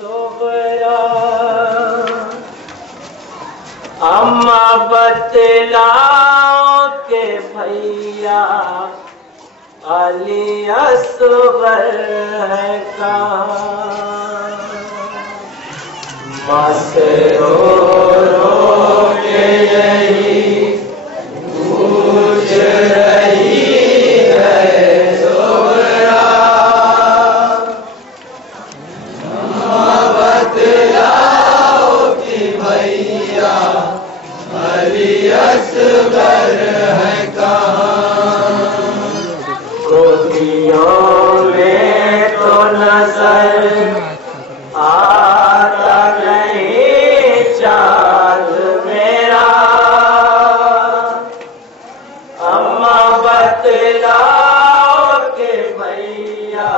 صغرا اما بتلاؤ کہ بھیا علی اصغر ہے کہاں ماں سے رو رو کے یہی پوچھ رہی ہے صغرا اما بتلاؤ کہ بھیا علی اصغر ہے کہاں گودیوں میں تو نظر آتا نہیں چاند میرا اما بتلاؤ کہ بھیا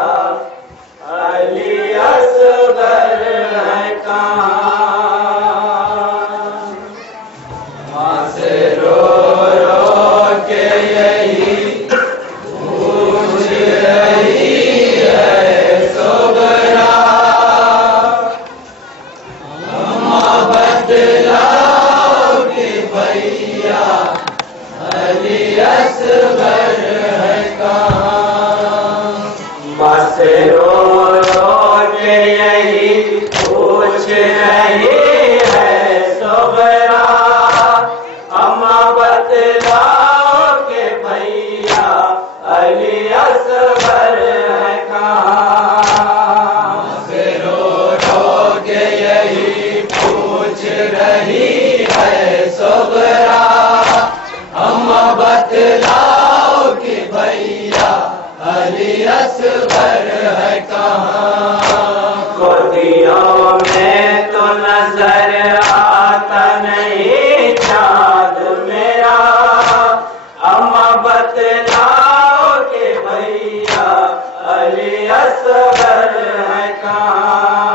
علی اصغر ہے کہاں ماں سے رو رو کے یہی پوچھ رہی ہے صغرا اما بتلاؤ کہ بھیا علی اصغر ہے کہاں ماں سے رو رو کے یہی پوچھ رہی ہے صغرا اما بتلاؤ کہ بھیا علی اصغر ہے کہاں سے رو رو کے یہی پوچھ رہی ہے صغرا اما بتلاؤ کہ بھیا علی اصغر ہے کہاں گودیوں میں تو نظر آتا نہیں چاند میرا اما بتلاؤ کہ بھیا علی اصغر ہے کہاں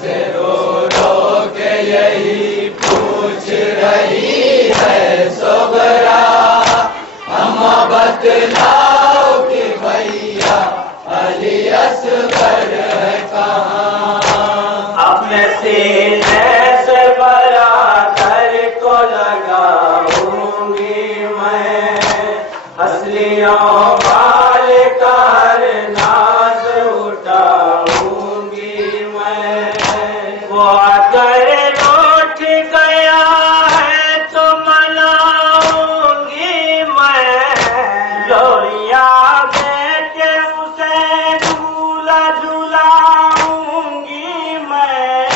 سے رو رو کے یہی پوچھ رہی ہے صغرا اما بتلاؤ کہ بھیا علی اصغر ہے کہاں اپنے سینے سے برادر کو لگاؤں گی میں ہنسلیوں بال کا ہر ناز اٹھاؤں گی میں وہ اگر لوٹ گیا ہے تو مناؤں گی میں لوریاں دے کے اسے جھولا جھولاؤں گی میں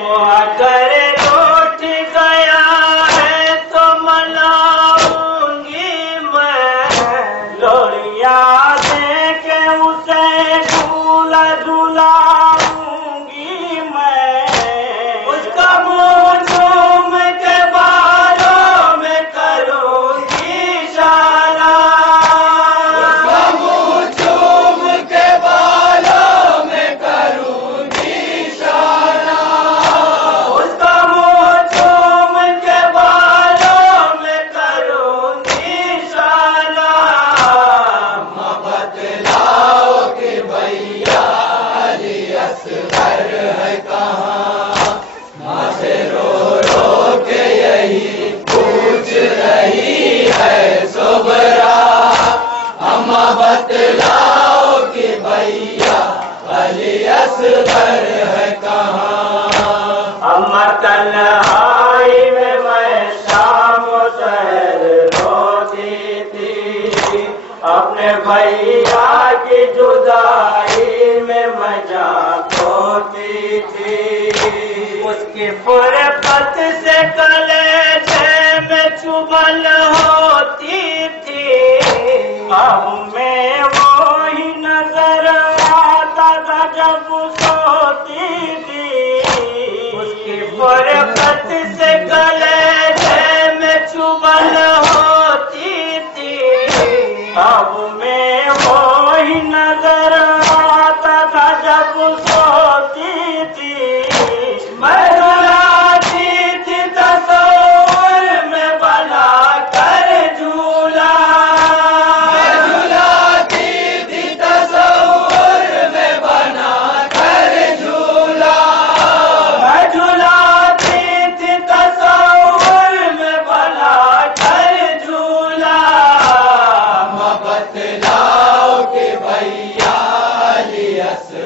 وہ اگر لوٹ گیا ہے تو مناؤں گی میں لوریاں دے کے اسے جھولا جھولاؤں گی میں اس کا منہ چوم کے بالوں میں کروں گی اشارہ اس کا منہ چوم کے بالوں میں کروں گی اشارہ اس کا منہ چوم کے بالوں میں کروں گی اشارہ اما بتلاؤ کہ بھیا علی اصغر ہے کہاں ماں سے رو رو کے یہی پوچھ رہی ہے صغرا اما بتلاؤ کہ بھیا علی اصغر ہے کہاں اما تنہائی میں شام و سحر روتی تھی اپنے بھیا کی جدائی میں جان کھوتی تھی اس کی فرقت سے کلیجے میں چبھن ہوتی تھی اب میں وہی نظر آتا تھا جب سوتی تھی اس کی فرقت سے کلیجے میں چبھن ہوتی تھی اب میں وہی نظر آتا تھا جب سوتی تھی میں رلاتی تھی تصور میں بنا کر جھولا میں رلاتی تھی تصور میں بنا کر جھولا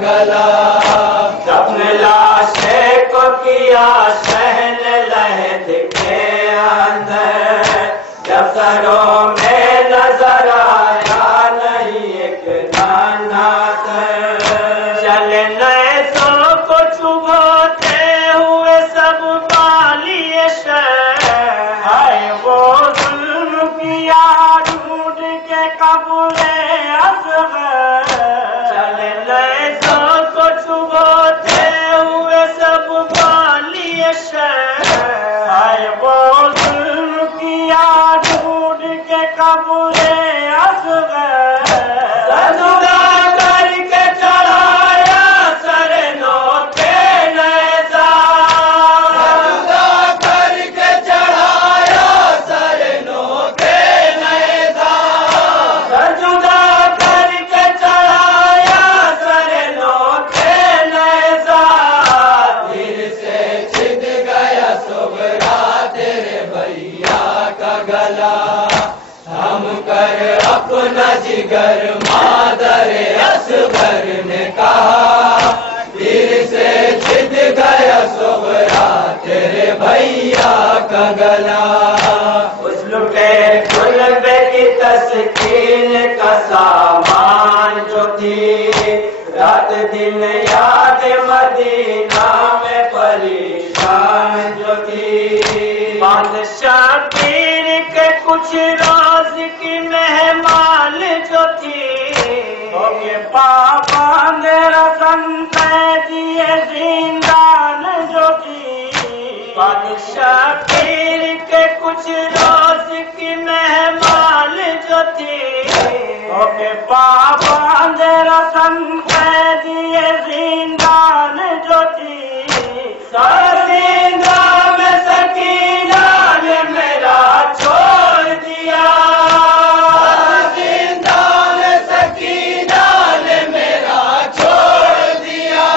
گلا، اپنے لاشے کو کیا شہن لہد کے اندر، جب سروں میں نظر آیا نہیں ایک دانہ تر، چلے نئے سو کو چبھوتے ہوئے سب بالی شہر، آئے وہ ظلم کیا ڈھونڈ کے قبر اصغر، چلے نئے سو کو چبھوتے ہوئے سب بالی شہر، آئے وہ ظلم کیا ڈھونڈ کے قبر اصغر، سجدہ کر کے چڑھایا سر نوکے نیزہ، سجدہ کر کے چڑھایا سر نوکے نیزہ، سجدہ کر کے چڑھایا سر نوکے نیزہ، دل سے چھد گیا صغرا تیرے بھیا کا گلا، ہم کر اپنا جگر مادر اصغر نے کہا، دل سے چھد گیا صغرا تیرے بھیا کا گلا، اس لٹے کلبے کی تسکین کا سامان جو تھی، رات دن یاد مدینہ میں پریشان جو تھی، بادشاہ پیر کے کچھ راز کی مہمان جو تھی، ہو کے پابند رسم قیدی زندان جو تھی، بادشاہ پیر کے کچھ روز کی مہمان جو تھی، ہو کے پابند رسم قیدی زندان جو تھی، زندان میں سکینہ نے میرا چھوڑ دیا، زندان میں سکینہ نے میرا چھوڑ دیا،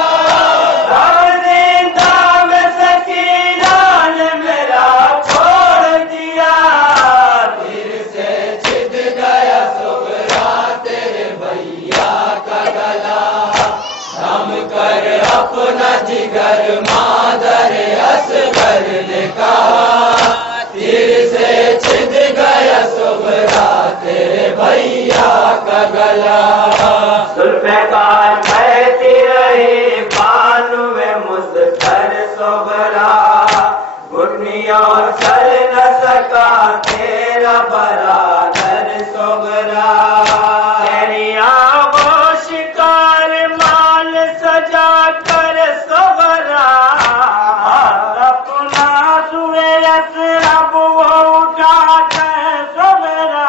زندان میں سکینہ نے میرا چھوڑ دیا، دل سے چھد گیا صغرا تیرے بھیا کا گلا، ہم کر اپنا جگر مادر اصغر نے کہا، دل سے چھد گیا صغرا تیرے بھیا کا گلا، ذوالفقار بہتی رہی بانوے مضطر صغرا، گھٹنی اور سر نہ سکا تیرا برادر صغرا، تیری آغوش کار مال سجا کر صغرا، اپنا سوئے اسرب وہ اٹھا کر صغرا،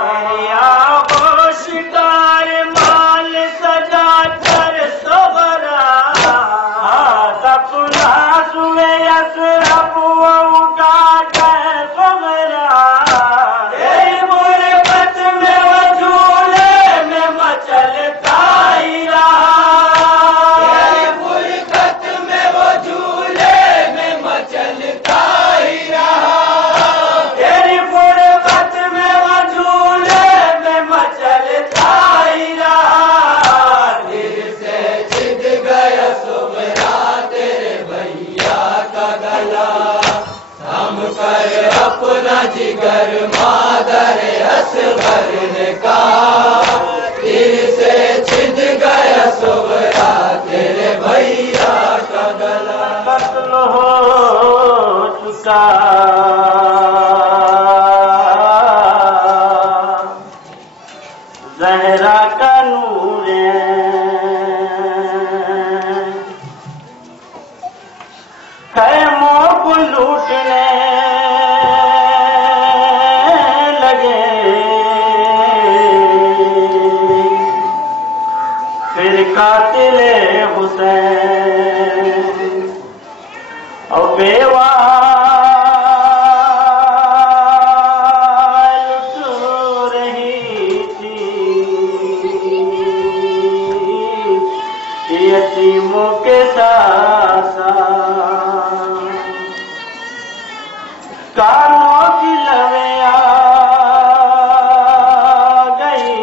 تیری آغوش کار مال سجا کر صغرا، اپنا سوئے اسرب وہ اٹھا کر صغرا، تیری غربت میں وہ جھولے میں مچلتا ہی رہا، تیری فرقت میں وہ جھولے میں مچلتا ہی رہا، تیری غربت میں وہ جھولے میں مچلتا ہی رہا، دل سے چھد گیا صغرا تیرے بھیا کا گلا، ہم کر اپنا جگر مادر اصغر نے کہا، دل سے چھد گیا صغرا تیرے بھیا کا گلا، قتل ہو چکا زہرا کا نور خیموں کو لوٹنے لگے، پھر قاتل حسین اور بیوہ لٹ رہی تھی، یتیموں کے ساتھ کانوں کی لویں آ گئی،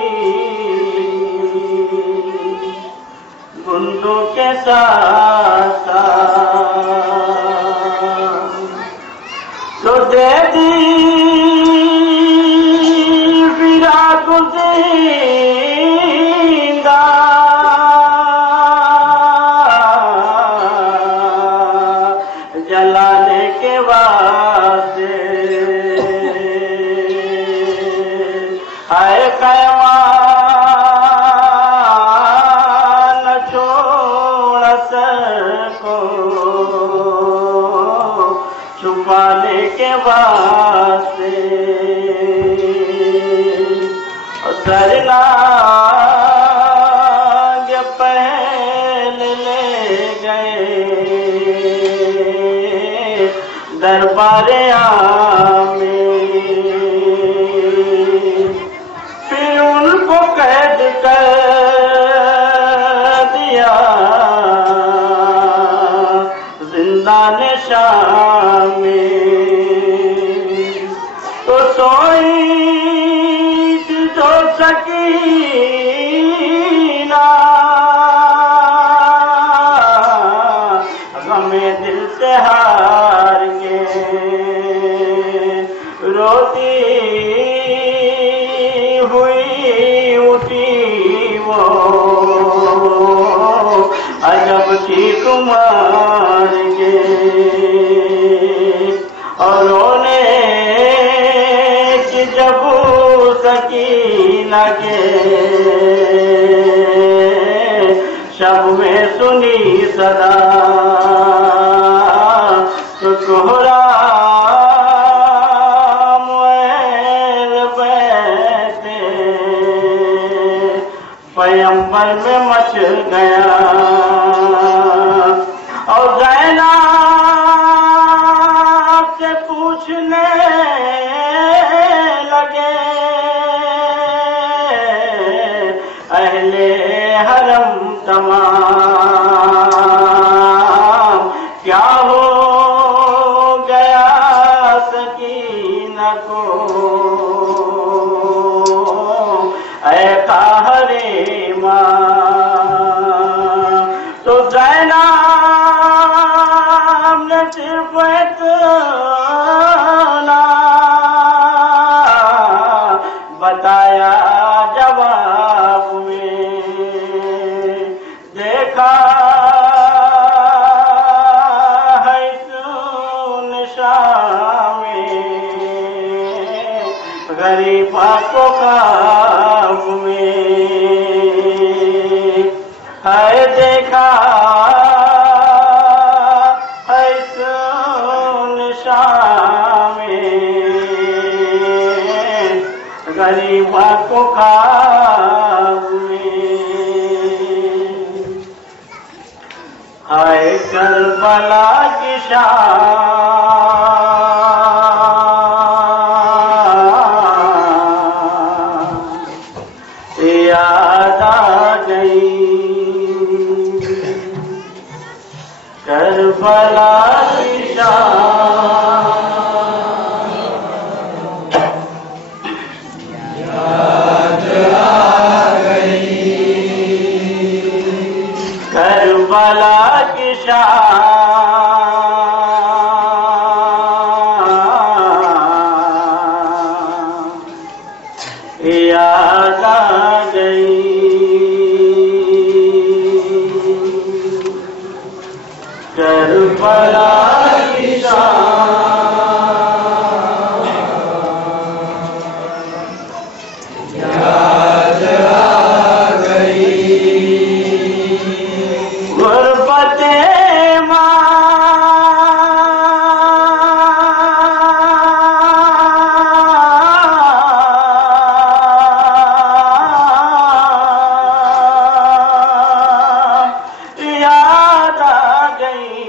ہندو کے ساتھ تو دے دی ویرات زندہ جلانے کے واسطے ہائے قیمہ نہ چھوڑ سکو چھپانے کے واسطے سرناگ پہل لے گئے دربار میں پھر ان کو قید کر دیا زندان شام میں تو سوئی جو سکینہ غم دل سے ہار کے روتی ہوئی اٹھی وہ عجب چیخ مار کے اور رونے کی جب سکینہ کے شب میں سنی صدا تو کوہرام بیٹھے پیمبر میں مچ گیا اور زینب سے پوچھنے لگے اہل حرم تمام کیا ہو گیا سکینہ کو اے قاہر ماں تو زینب نے صرف اتنا بتایا جواب میں دیکھا ہے نشان میں غریبہ کو خواب میں ہے دیکھا ہے نشان میں غریبہ کو خواب میں ہائے کربلا کی شان یاد آ گئی کربلا کی شان یاد آ گئی کربلا کی شان یاد آ گئی کربلا کی شان یاد آ گئی غربت یاد آ گئی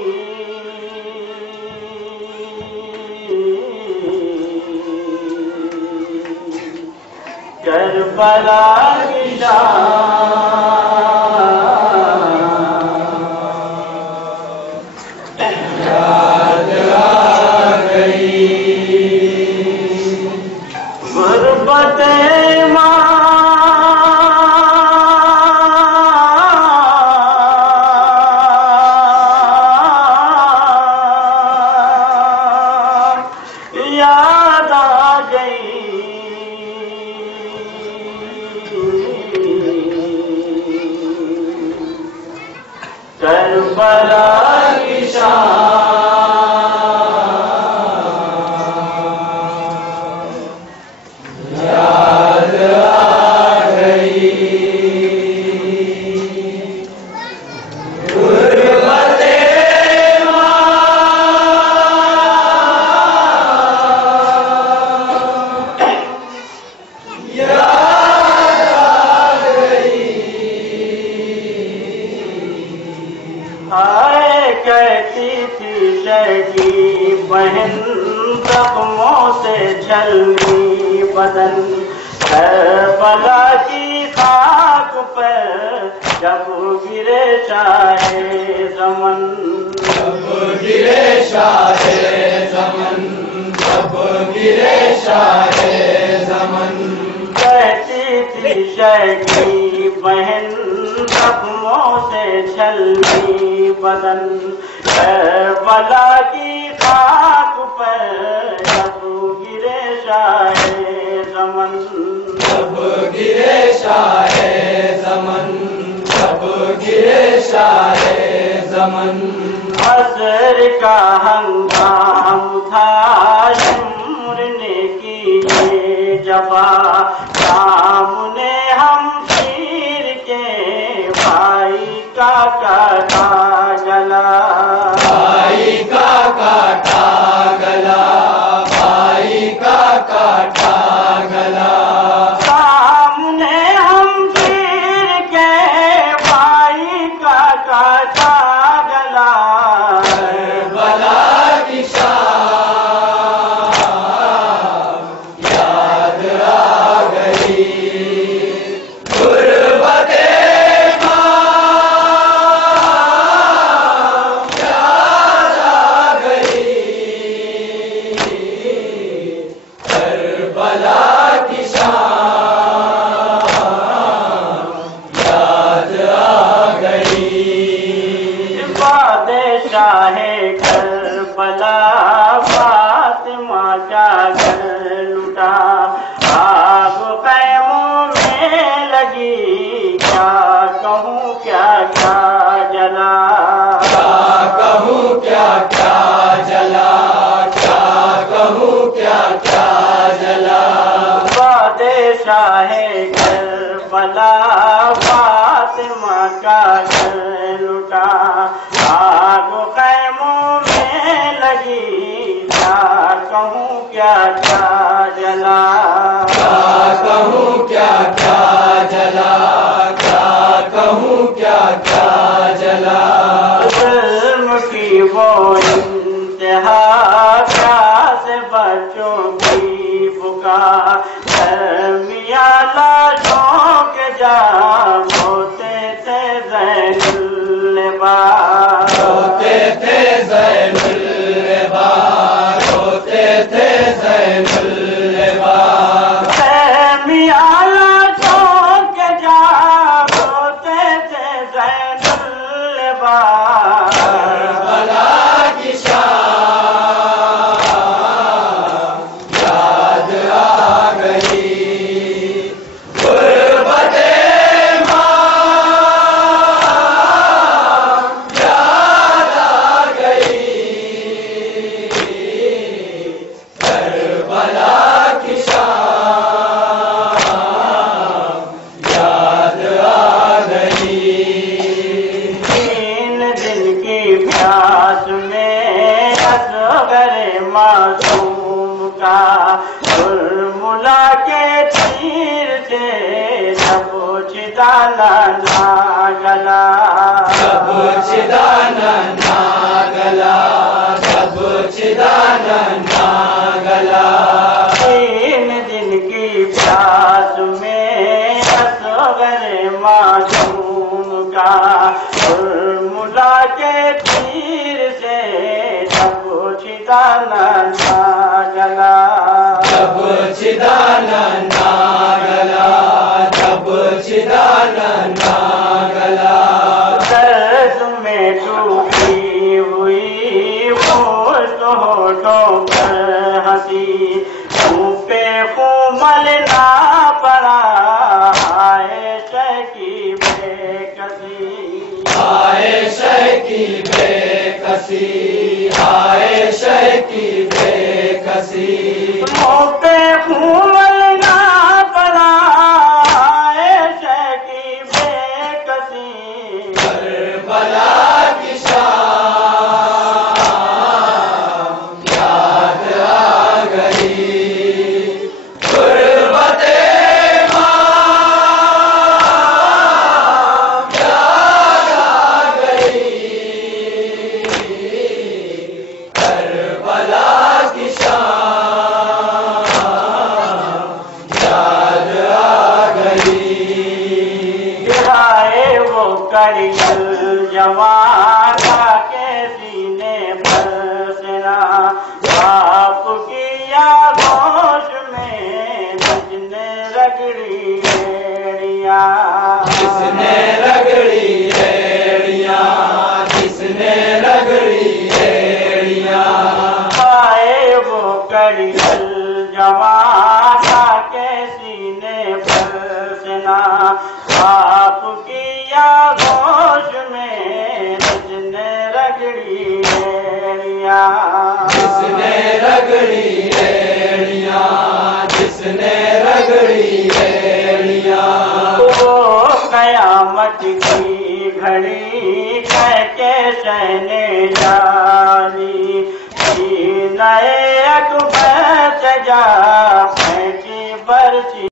کربلا کی شان یاد آ گئی غربت ماں یاد آ گئی آئے کہتی تھی شہدی بہن زخموں سے چھلنی بدن کربلا کی خاک پر جب گرے شاہ زمن جب گرے شاہ زمن جب گرے شاہ زمن کہتی تھی شہدی بہن زخموں سے چھلنی بدن کربلا کی خاک پر جب گرے شاہ زمن جب گرے شاہ زمن جب گرے شاہ زمن عصر کا ہنگام تھا مرنے کی یہ جفا سامنے ہم شیر کے بھائی کا کاٹا گلا بھائی کا کاٹا گلا بھائی کا کاٹا گلا سامنے ہم شیر کے بھائی کا کاٹا گلا کربلا کی شان یاد آ گئی غربت ماں یاد آ گئی کربلا کی شان یاد آ گئی بادشاہ کربلا فاطمہ کا گھر لٹا آگ خیموں میں لگی کیا کہوں کیا کیا جلا کیا کہوں کیا کیا جلا کیا کہوں کیا کیا جلا بادشاہ کربلا فاطمہ کا گھر لٹا آگ خیموں میں لگی کیا کہوں کیا کیا جلا کیا کہوں کیا کیا جلا کیا کہوں کیا کیا جلا ظلم کی وہ انتہا پیاس بچوں کی بکا درمیاں لاٹھوں کے جام ہوتے تھے زین اللباس روتے تھے زین اللباس روتے تھے زین اللباس درمیاں لاٹھوں کے جام ہوتے تھے زین اللباس کربلا کی شان یاد آ گئی غربت ماں یاد آ گئی کربلا کی شان یاد آ گئی تین دن کی پیاس میں اصغر معصوم کا ملا کے تیر سے جب چھدانا نہ گلا جب چھدانا نہ گلا جب چھدانا نہ گلا تین دن کی پیاس میں اصغر معصوم کا ملا کے تیر سے جب چھدانا نہ گلا جب چھدانا نہ گلا جب چھدانا نہ گلا درد میں ڈوبی ہوئی پوست ہوٹوں پر ہنسی منہ پہ خون ملنا پڑا عائشہ کی بے کسی عائشہ کی بے کسی، ہائے شہ کی بے کسی، منہ پہ خون نہ پڑا ہے شہ کی بے کسی، کربلا کی شام یاد آ گئی، غربت ماں یاد آ گئی، کربلا کی شام یاد آ گئی، گرائے وہ کڑیل جوان تھا کے سینے پر سنا، باپ کی یادوش میں سجنے رگڑی ایڑیاں، جس نے رگڑی ایڑیاں، جس نے رگڑی ایڑیاں، آئے وہ کڑیل جوان تھا کے سینے پر سنا، باپ کی یادوش میں سجنے رگڑی ایڑیاں، جس نے رگڑی ایڑیاں، جس نے رگڑی ایڑیاں، وہ قیامت کی گھڑی کہہ کے سہنے جانی، نئے اکبر سے جا پھینکی برسی